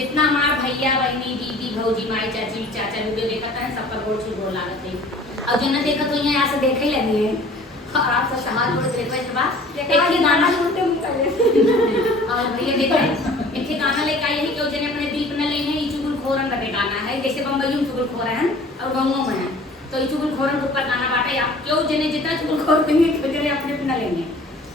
जितना हमार भैया बहनी दीदी भौजी माई चाची चाचा वीडियो देखा था सब पर गोड़ छू गोड़ लागत है और जो न देखा तो यहाँ से देखे ही लगी है और आप सब समाज जोड़ देखो इस बात एक ही गाना सुनते और भैया देखो एक ही गाना लेके आई है कि जने अपने दिल पे न ले हैं चुगल खोरन का गाना है जैसे बम्बई में चुगल खोर है और गाँवों में है तो चुगल खोरन ऊपर गाना बाटे आप क्यों जने जितना चुगल खोर देंगे क्यों जने अपने पे न लेंगे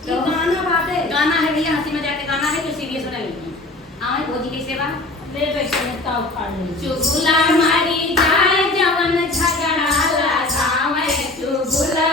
तो गाना बाटे गाना है भैया हंसी मजाक का गाना है जो सीरियस होना लेंगे हाँ भौजी की सेवा ले वैसे का उखाड़ ले चुगला मारी जाए जवन झगड़ा लगावे चुगला